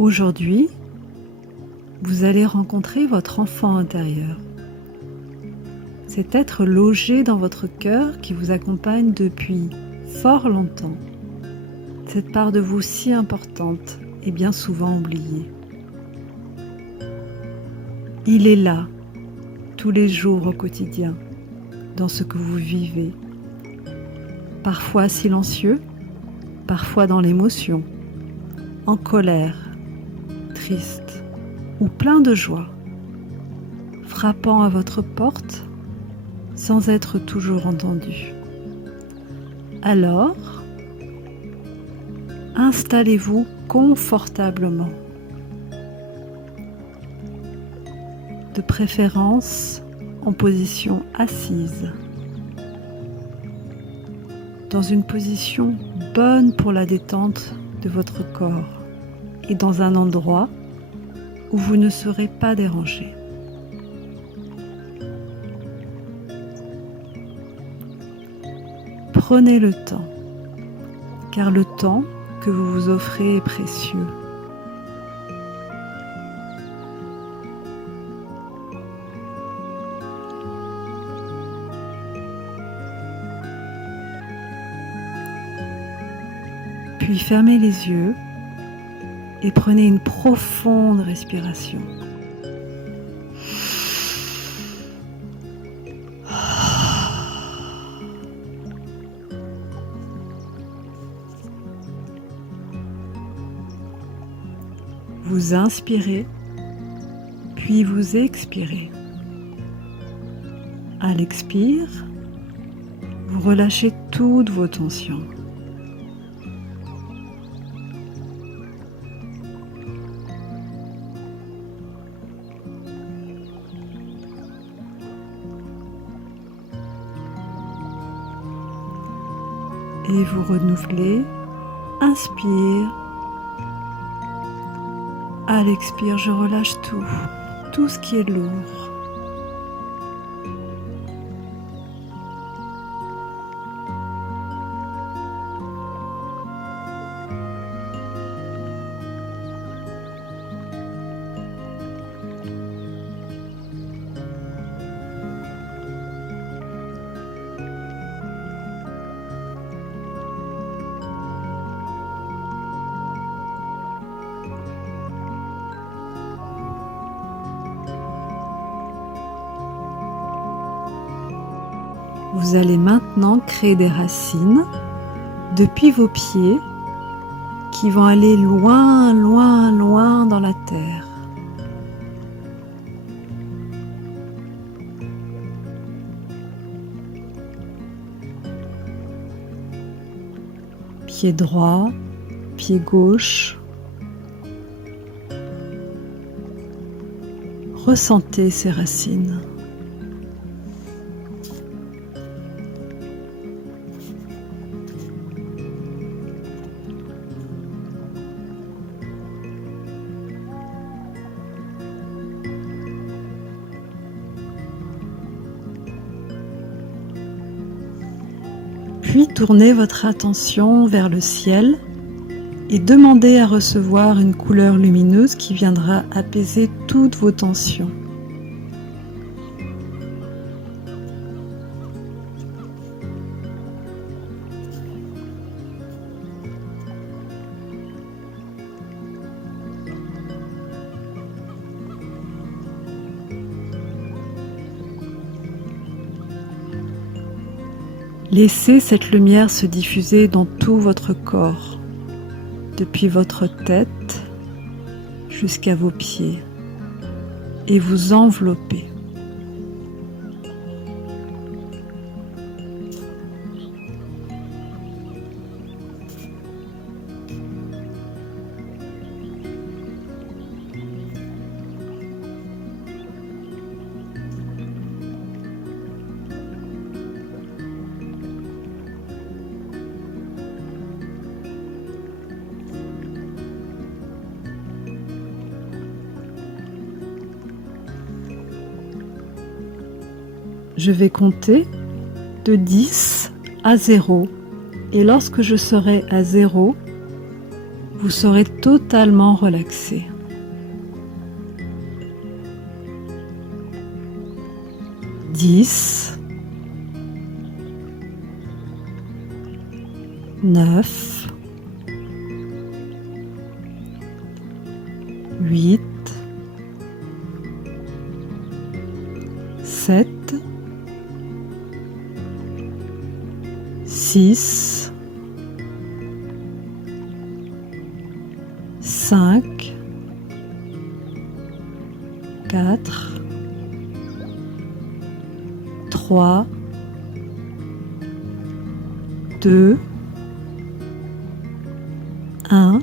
Aujourd'hui, vous allez rencontrer votre enfant intérieur. Cet être logé dans votre cœur qui vous accompagne depuis fort longtemps. Cette part de vous si importante et bien souvent oubliée. Il est là, tous les jours au quotidien, dans ce que vous vivez. Parfois silencieux, parfois dans l'émotion, en colère, triste ou plein de joie, frappant à votre porte sans être toujours entendu. Alors, installez-vous confortablement, de préférence en position assise, dans une position bonne pour la détente de votre corps et dans un endroit où vous ne serez pas dérangé. Prenez le temps, car le temps que vous vous offrez est précieux. Puis fermez les yeux et prenez une profonde respiration. Vous inspirez, puis vous expirez. À l'expire, vous relâchez toutes vos tensions. Et vous renouvelez. Inspire. À l'expire, je relâche tout ce qui est lourd. Vous allez maintenant créer des racines depuis vos pieds qui vont aller loin, loin, loin dans la terre. Pied droit, pied gauche. Ressentez ces racines. Puis tournez votre attention vers le ciel et demandez à recevoir une couleur lumineuse qui viendra apaiser toutes vos tensions. Laissez cette lumière se diffuser dans tout votre corps, depuis votre tête jusqu'à vos pieds, et vous envelopper. Je vais compter de 10 à 0 et lorsque je serai à 0, vous serez totalement relaxé. Dix, 9, 8, 7, 6, 5, 4, 3, 2, 1,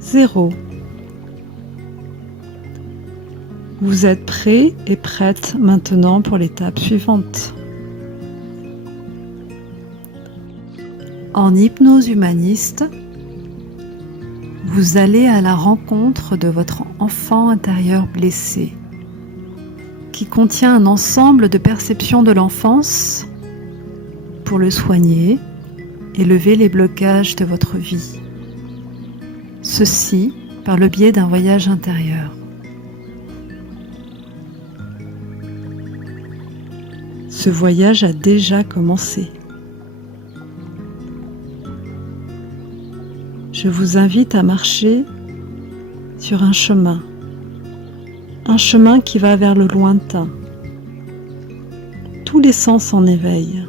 0. Vous êtes prêt et prête maintenant pour l'étape suivante. En hypnose humaniste, vous allez à la rencontre de votre enfant intérieur blessé, qui contient un ensemble de perceptions de l'enfance pour le soigner et lever les blocages de votre vie. Ceci par le biais d'un voyage intérieur. Ce voyage a déjà commencé. Je vous invite à marcher sur un chemin qui va vers le lointain. Tous les sens en éveil.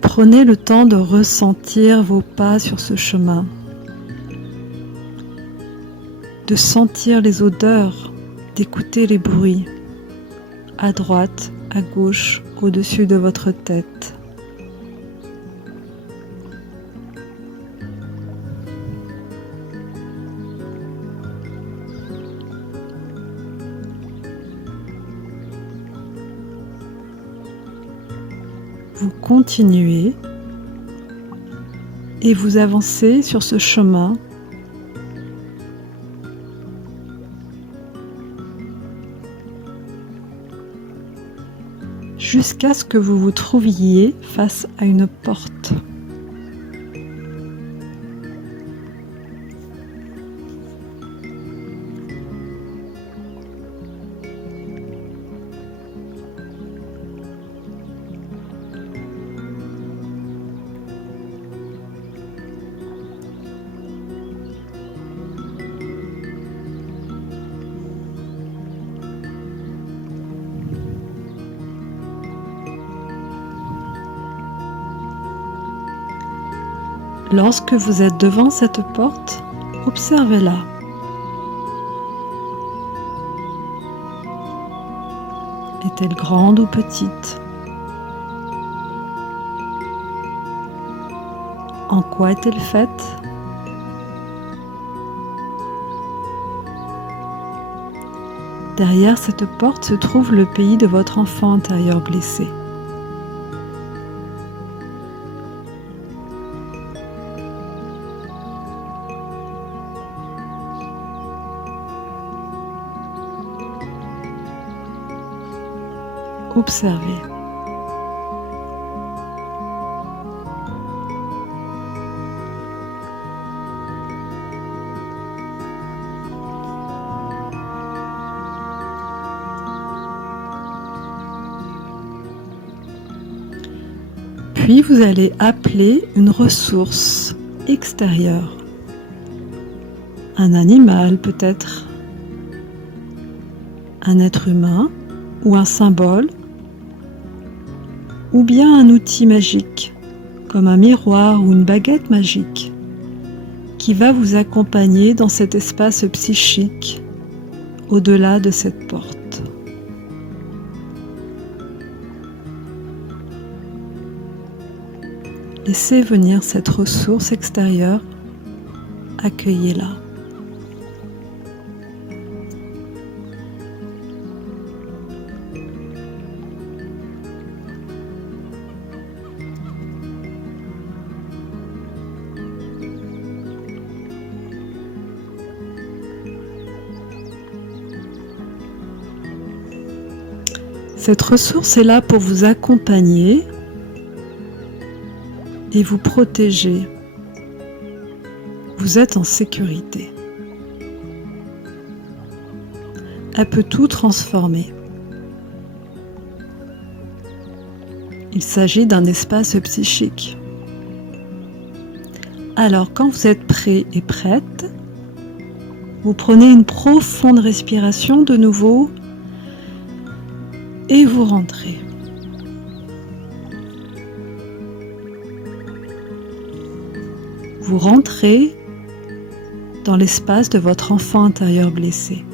Prenez le temps de ressentir vos pas sur ce chemin, de sentir les odeurs, d'écouter les bruits, à droite, à gauche, au-dessus de votre tête. Vous continuez et vous avancez sur ce chemin jusqu'à ce que vous vous trouviez face à une porte. Lorsque vous êtes devant cette porte, observez-la. Est-elle grande ou petite? En quoi est-elle faite? Derrière cette porte se trouve le pays de votre enfant intérieur blessé. Observez. Puis vous allez appeler une ressource extérieure. Un animal peut-être, un être humain ou un symbole, ou bien un outil magique, comme un miroir ou une baguette magique, qui va vous accompagner dans cet espace psychique, au-delà de cette porte. Laissez venir cette ressource extérieure, accueillez-la. Cette ressource est là pour vous accompagner et vous protéger. Vous êtes en sécurité. Elle peut tout transformer. Il s'agit d'un espace psychique. Alors, quand vous êtes prêt et prête, vous prenez une profonde respiration de nouveau et vous rentrez. Vous rentrez dans l'espace de votre enfant intérieur blessé.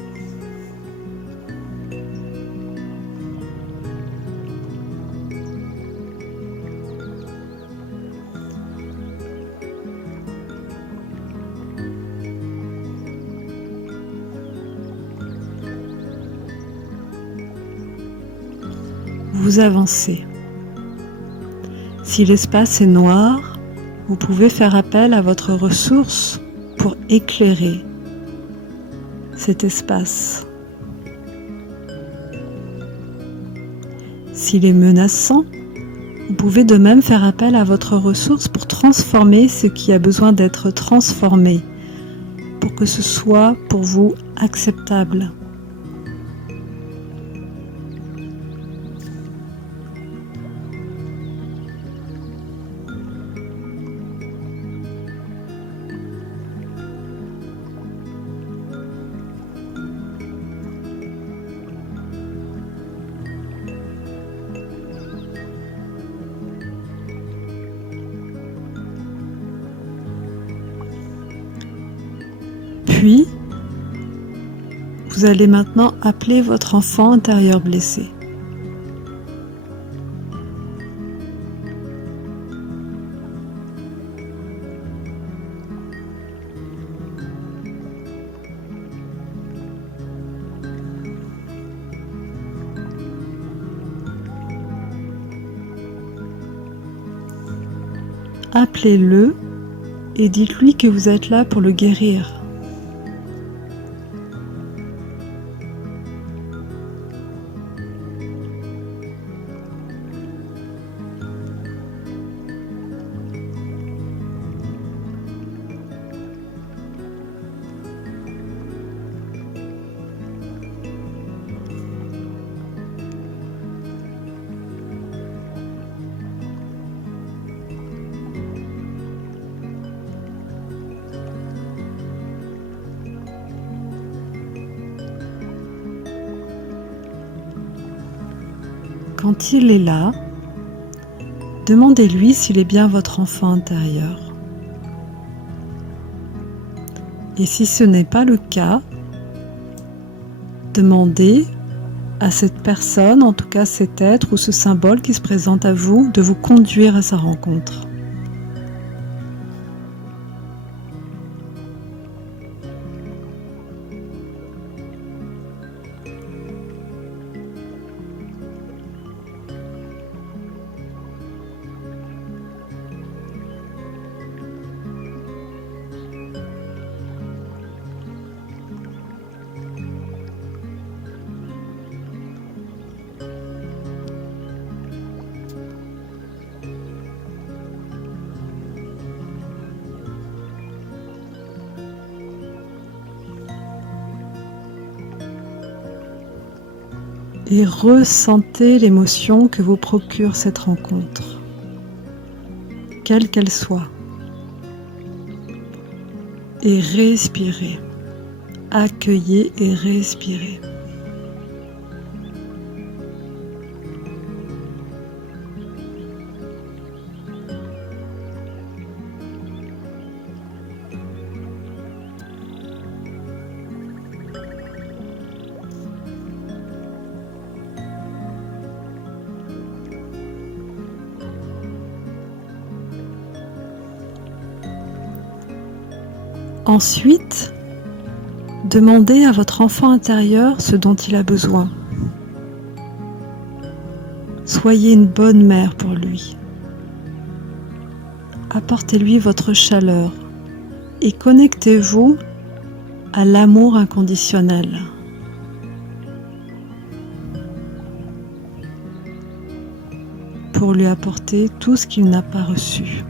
Vous avancez. Si l'espace est noir, vous pouvez faire appel à votre ressource pour éclairer cet espace. S'il est menaçant, vous pouvez de même faire appel à votre ressource pour transformer ce qui a besoin d'être transformé, pour que ce soit pour vous acceptable. Puis, vous allez maintenant appeler votre enfant intérieur blessé. Appelez-le et dites-lui que vous êtes là pour le guérir. Quand il est là, demandez-lui s'il est bien votre enfant intérieur. Et si ce n'est pas le cas, demandez à cette personne, en tout cas cet être ou ce symbole qui se présente à vous, de vous conduire à sa rencontre. Et ressentez l'émotion que vous procure cette rencontre, quelle qu'elle soit. Et respirez, accueillez et respirez. Ensuite, demandez à votre enfant intérieur ce dont il a besoin. Soyez une bonne mère pour lui. Apportez-lui votre chaleur et connectez-vous à l'amour inconditionnel. pour lui apporter tout ce qu'il n'a pas reçu.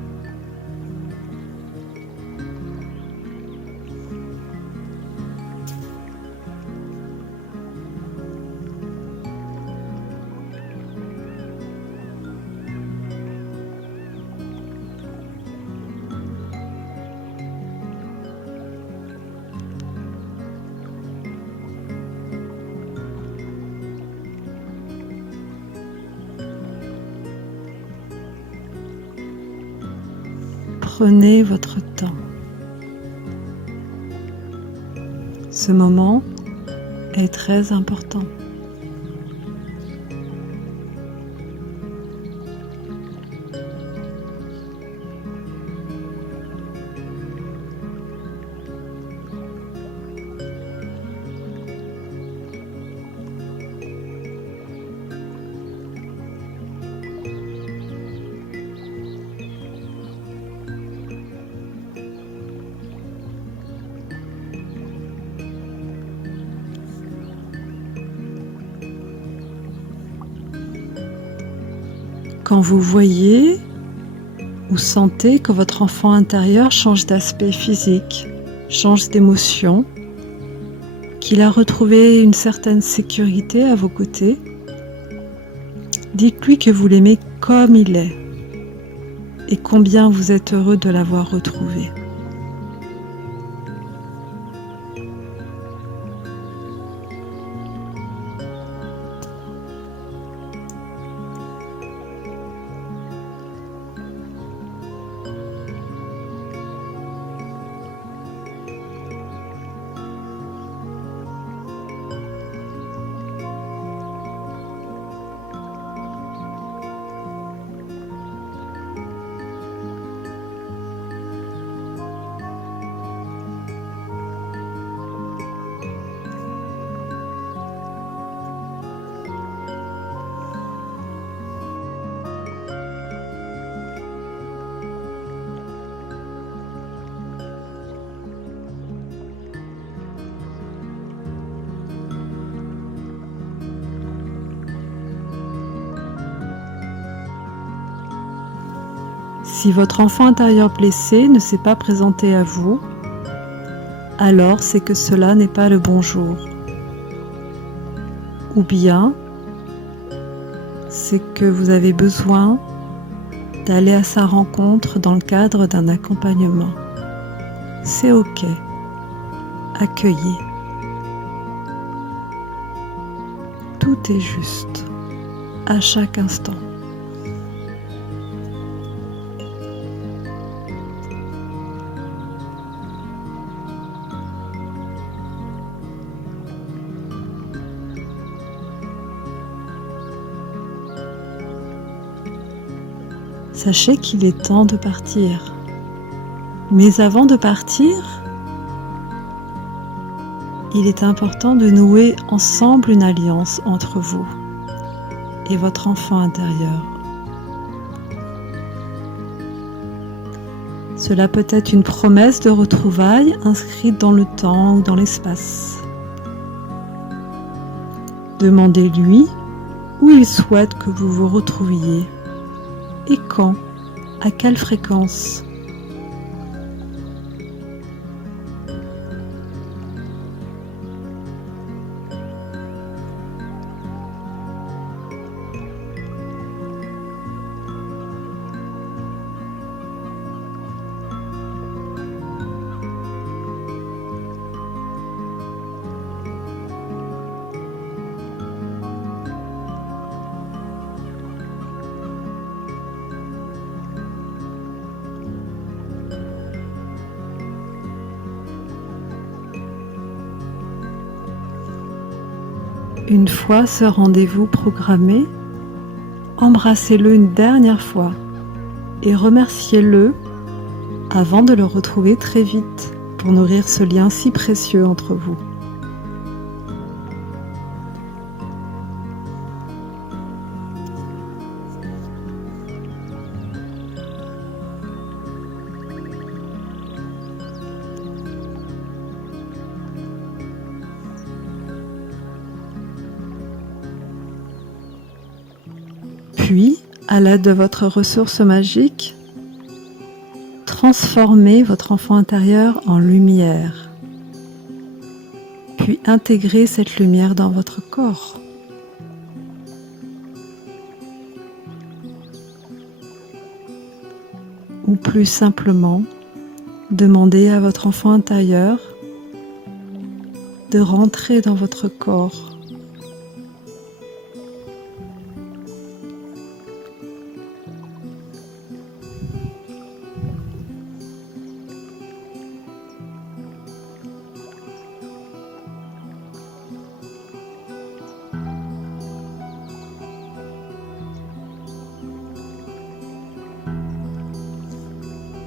Prenez votre temps. Ce moment est très important. Quand vous voyez ou sentez que votre enfant intérieur change d'aspect physique, change d'émotion, qu'il a retrouvé une certaine sécurité à vos côtés, dites-lui que vous l'aimez comme il est et combien vous êtes heureux de l'avoir retrouvé. Si votre enfant intérieur blessé ne s'est pas présenté à vous, alors c'est que cela n'est pas le bon jour. Ou bien, c'est que vous avez besoin d'aller à sa rencontre dans le cadre d'un accompagnement. C'est ok. Accueillez. Tout est juste, à chaque instant. Sachez qu'il est temps de partir. Mais avant de partir, il est important de nouer ensemble une alliance entre vous et votre enfant intérieur. Cela peut être une promesse de retrouvailles inscrite dans le temps ou dans l'espace. Demandez-lui où il souhaite que vous vous retrouviez. Et quand? À quelle fréquence? Une fois ce rendez-vous programmé, embrassez-le une dernière fois et remerciez-le avant de le retrouver très vite pour nourrir ce lien si précieux entre vous. Puis, À l'aide de votre ressource magique, transformez votre enfant intérieur en lumière, puis intégrez cette lumière dans votre corps. Ou plus simplement, demandez à votre enfant intérieur de rentrer dans votre corps.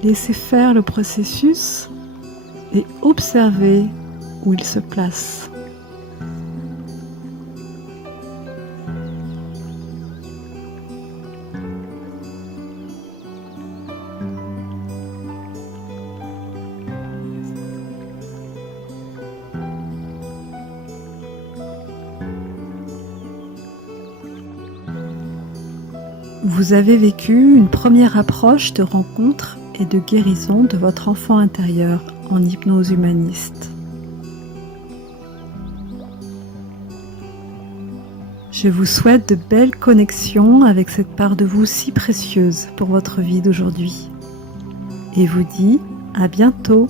Laissez faire le processus et observez où il se place. Vous avez vécu une première approche de rencontre et de guérison de votre enfant intérieur en hypnose humaniste. Je vous souhaite de belles connexions avec cette part de vous si précieuse pour votre vie d'aujourd'hui et vous dis à bientôt.